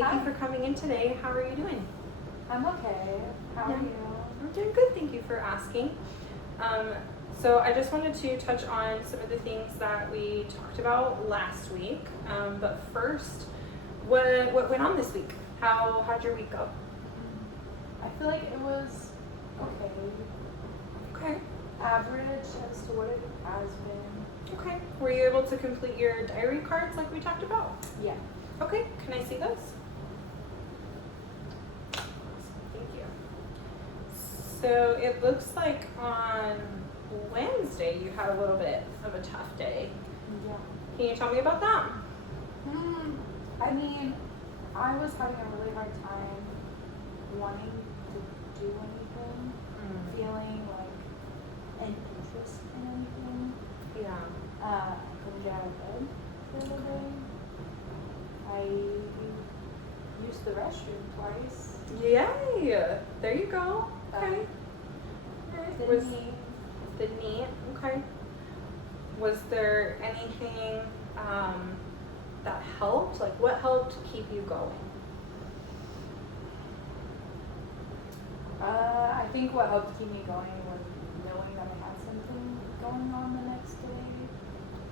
Thank you for coming in today. How are you doing? I'm okay. How are you? I'm doing good. Thank you for asking. So I just wanted to touch on some of the things that we talked about last week. But first, what went on this week? How'd your week go? I feel like it was okay. Okay. Average as to what it has been. Okay. Were you able to complete your diary cards like we talked about? Yeah. Okay. Can I see those? Thank you. So it looks like on Wednesday you had a little bit of a tough day. Yeah. Can you tell me about that? I mean, I was having a really hard time wanting to do anything, feeling like an interest in anything. Yeah. I couldn't get out of bed the other day. I used the restroom twice. Yay! There you go. Okay. Didn't Didn't eat? Okay. Was there anything that helped? Like, what helped keep you going? I think what helped keep me going was knowing that I had something going on the next day.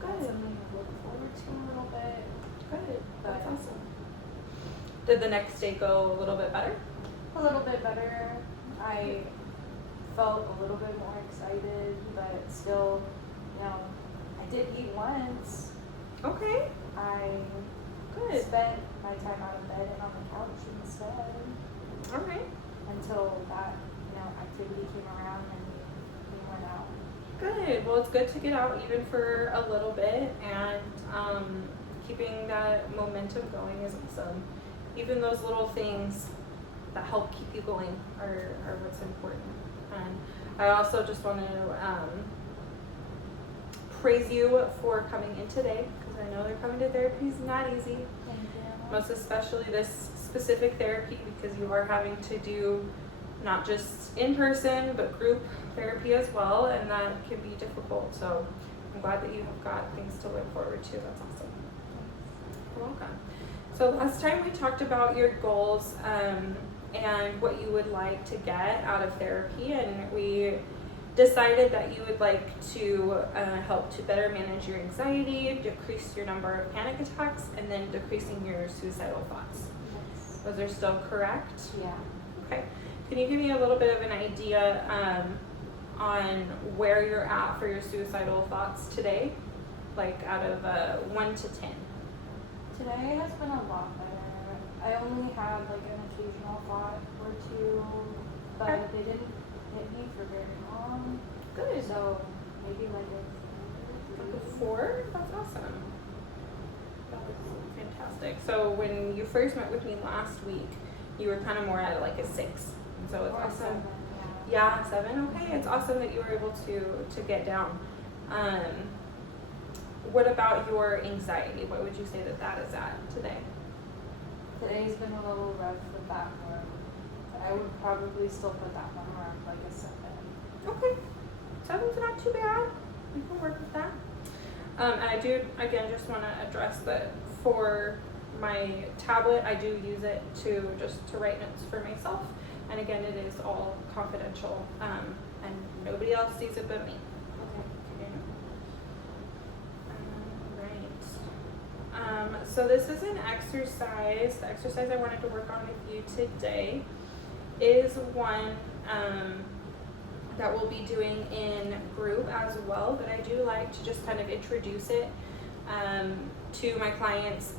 Good. Something to look forward to a little bit. Good. That's But awesome. Did the next day go a little bit better? a little bit better. I felt a little bit more excited, but still, I did eat once. Okay. I Good. spent my time out of bed and on the couch instead All right. until that, activity came around and we went out. Good. Well, it's good to get out even for a little bit, and keeping that momentum going is awesome. Even those little things that help keep you going are what's important. And I also just want to praise you for coming in today, because I know that coming to therapy is not easy. Thank you. Most especially this specific therapy, because you are having to do not just in-person but group therapy as well, and that can be difficult. So I'm glad that you have got things to look forward to. That's awesome. You're welcome. So last time we talked about your goals and what you would like to get out of therapy, and we decided that you would like to help to better manage your anxiety, decrease your number of panic attacks, and then decreasing your suicidal thoughts. Yes. Those are still correct? Yeah. Okay. Can you give me a little bit of an idea on where you're at for your suicidal thoughts today? Like out of 1 to 10. Today has been a lot better. I only had like an occasional thought or two, but Okay. they didn't hit me for very long. Good. So maybe like a 4? That's awesome. That was fantastic. So when you first met with me last week, you were kind of more at like a 6. And so it's or awesome. 7, Yeah, 7. Okay, it's awesome that you were able to get down. What about your anxiety? What would you say that is at today? Today's been a little rough with that one. I would probably still put that one around like a 7. Okay, 7's not too bad. We can work with that. And I do again just want to address that for my tablet, I do use it to write notes for myself. And again, it is all confidential, and nobody else sees it but me. Okay. Right. So this is an exercise. The exercise I wanted to work on with you today is one that we'll be doing in group as well, but I do like to just kind of introduce it to my clients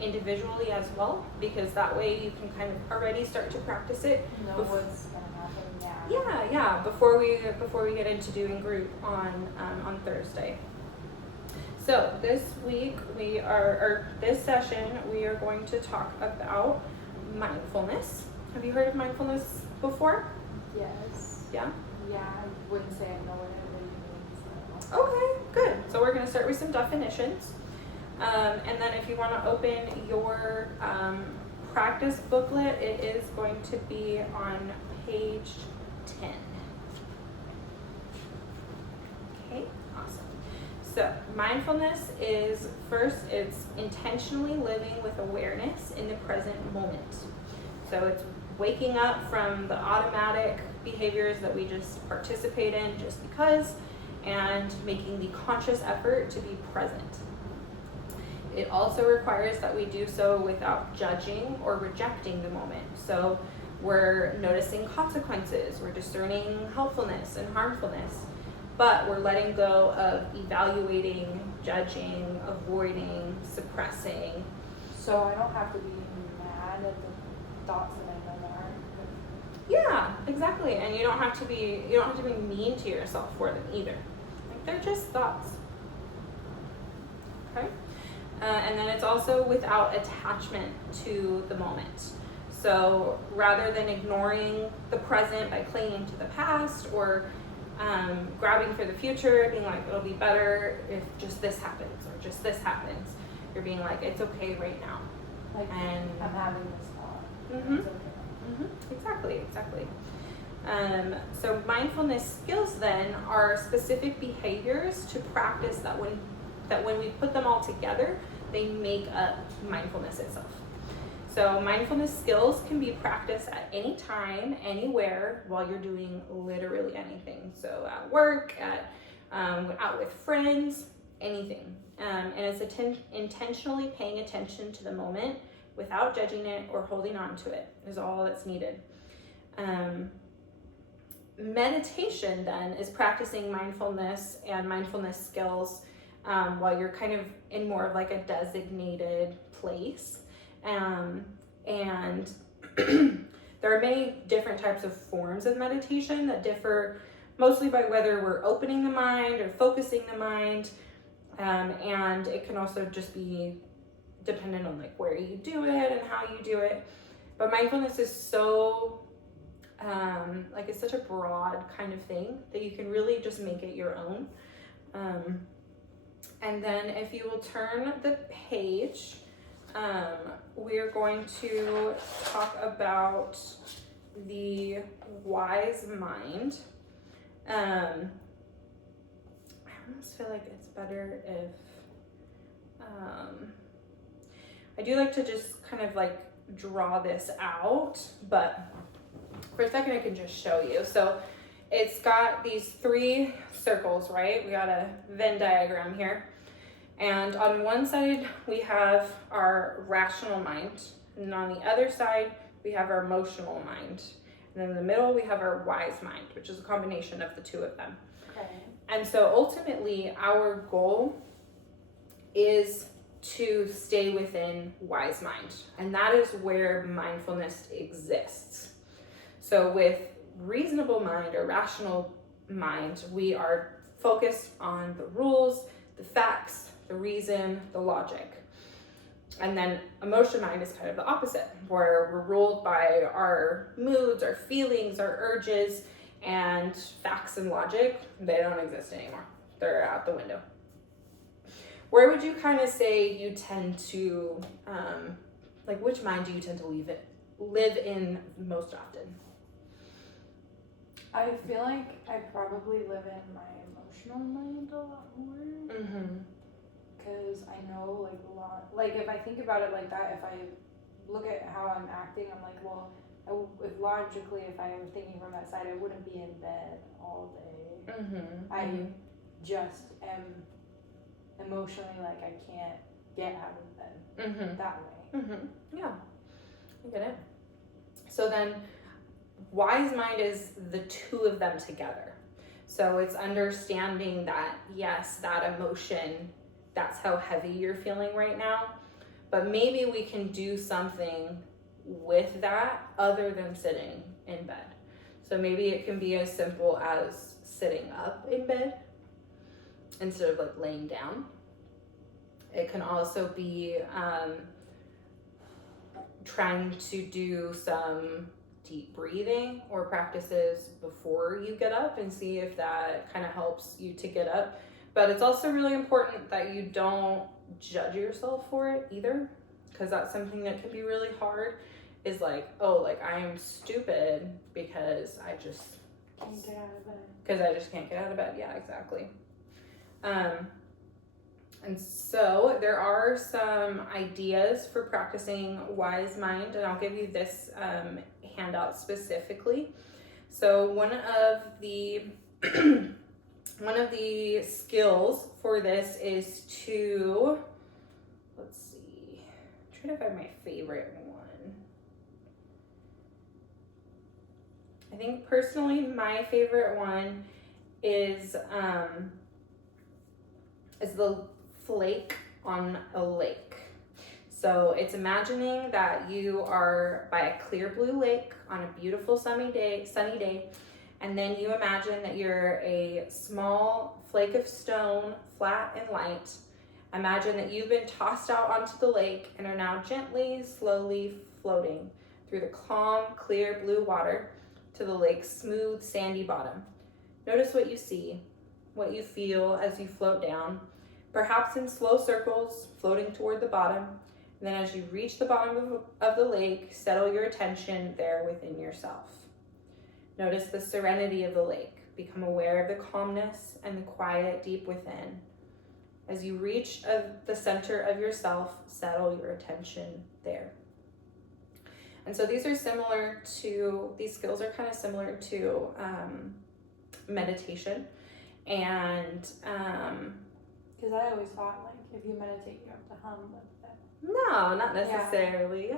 individually as well, because that way you can kind of already start to practice it. Know what's gonna happen. Yeah. Before we get into doing group on Thursday. So this week this session we are going to talk about mindfulness. Have you heard of mindfulness before? Yes. Yeah. Yeah, I wouldn't say I know what it really means. So. Okay, good. So we're going to start with some definitions. And then if you want to open your practice booklet, it is going to be on page 10. Okay, awesome. So mindfulness is first, it's intentionally living with awareness in the present moment. So it's waking up from the automatic behaviors that we just participate in just because, and making the conscious effort to be present. It also requires that we do so without judging or rejecting the moment. So we're noticing consequences, we're discerning helpfulness and harmfulness, but we're letting go of evaluating, judging, avoiding, suppressing. So I don't have to be mad at the thoughts that I know that aren't good. Yeah, exactly. And you don't have to be mean to yourself for them either. Like, they're just thoughts. Okay? And then it's also without attachment to the moment. So rather than ignoring the present by clinging to the past or grabbing for the future, being like, it'll be better if just this happens or just this happens, you're being like, it's okay right now. Like, And I'm having this thought. Mhm. It's okay. Exactly. So mindfulness skills then are specific behaviors to practice that when we put them all together, they make up mindfulness itself. So mindfulness skills can be practiced at any time, anywhere, while you're doing literally anything. So at work, out with friends, anything. And it's intentionally paying attention to the moment without judging it or holding on to it is all that's needed. Meditation then is practicing mindfulness and mindfulness skills while you're kind of in more of like a designated place. And there are many different types of forms of meditation that differ mostly by whether we're opening the mind or focusing the mind. And it can also just be dependent on like where you do it and how you do it. But mindfulness is so it's such a broad kind of thing that you can really just make it your own. And then if you will turn the page, we're going to talk about the wise mind. I almost feel like it's better if I do like to just kind of like draw this out, but for a second I can just show you. So it's got these 3 circles, right? We got a Venn diagram here. And on one side we have our rational mind, and on the other side we have our emotional mind. And then in the middle we have our wise mind, which is a combination of the 2 of them. Okay. And so ultimately our goal is to stay within wise mind. And that is where mindfulness exists. So with reasonable mind or rational mind, we are focused on the rules, the facts, the reason, the logic. And then emotion mind is kind of the opposite, where we're ruled by our moods, our feelings, our urges, and facts and logic, they don't exist anymore. They're out the window. Where would you kind of say you tend to, which mind do you tend to live in most often? I feel like I probably live in my emotional mind a lot more. Mm-hmm. Because I know like a lot, like if I think about it like that, if I look at how I'm acting, I'm like, well, if logically, if I were thinking from that side, I wouldn't be in bed all day. Mm-hmm. I just am emotionally like I can't get out of bed that way. Mm-hmm. Yeah, I get it. So then wise mind is the 2 of them together. So it's understanding that, yes, that emotion, that's how heavy you're feeling right now, but maybe we can do something with that other than sitting in bed. So maybe it can be as simple as sitting up in bed instead of like laying down. It can also be trying to do some deep breathing or practices before you get up and see if that kind of helps you to get up. But it's also really important that you don't judge yourself for it either, because that's something that can be really hard, is like, oh, like I am stupid because I just Can't get out of bed. because I just can't get out of bed. Yeah, exactly. And so there are some ideas for practicing wise mind, and I'll give you this handout specifically. So one of the one of the skills for this is to, let's see, I'm trying to find my favorite one. I think personally my favorite one is the flake on a lake. So it's imagining that you are by a clear blue lake on a beautiful sunny day, and then you imagine that you're a small flake of stone, flat and light. Imagine that you've been tossed out onto the lake and are now gently, slowly floating through the calm, clear blue water to the lake's smooth, sandy bottom. Notice what you see, what you feel as you float down, perhaps in slow circles, floating toward the bottom. And then as you reach the bottom of the lake, settle your attention there within yourself. Notice the serenity of the lake. Become aware of the calmness and the quiet deep within. As you reach the center of yourself, settle your attention there. And so these skills are kind of similar to meditation. And because I always thought, like, if you meditate, you have to hum with it. No, not necessarily.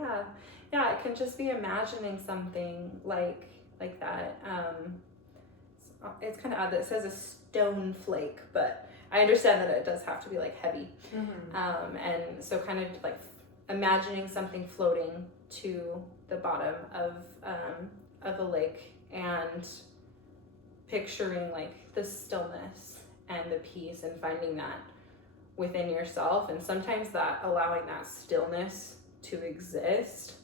Yeah, it can just be imagining something like that. It's kind of odd that it says a stone flake, but I understand that it does have to be like heavy. Mm-hmm. And so kind of like imagining something floating to the bottom of a lake and picturing like the stillness and the peace and finding that within yourself. And sometimes that allowing that stillness to exist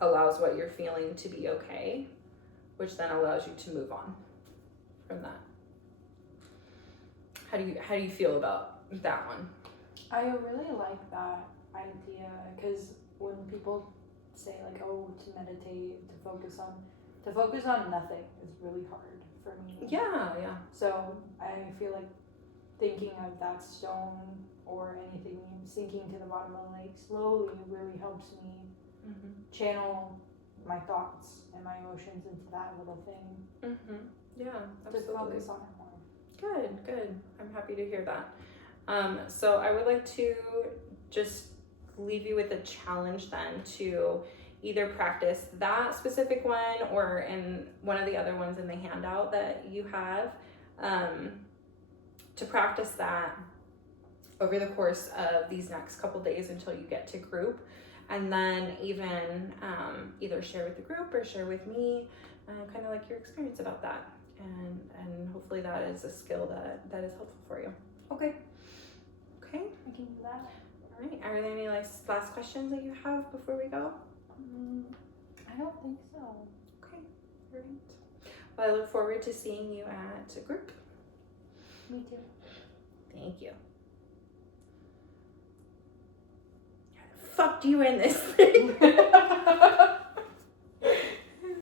allows what you're feeling to be okay, which then allows you to move on from that. How do you feel about that one? I really like that idea, because when people say like, oh, to meditate, to focus on nothing is really hard for me. Yeah. So I feel like thinking of that stone or anything sinking to the bottom of the lake slowly really helps me channel my thoughts and my emotions into that little thing. Yeah, to absolutely. focus on it more. Good. I'm happy to hear that. So I would like to just leave you with a challenge then to either practice that specific one or in one of the other ones in the handout that you have, to practice that over the course of these next couple days until you get to group, and then even either share with the group or share with me kind of like your experience about that, and hopefully that is a skill that is helpful for you. Okay I can do that. All right, are there any last questions that you have before we go? I don't think so. Okay, all right. Well, I look forward to seeing you at group. Me too. Thank you. Fucked you in this thing.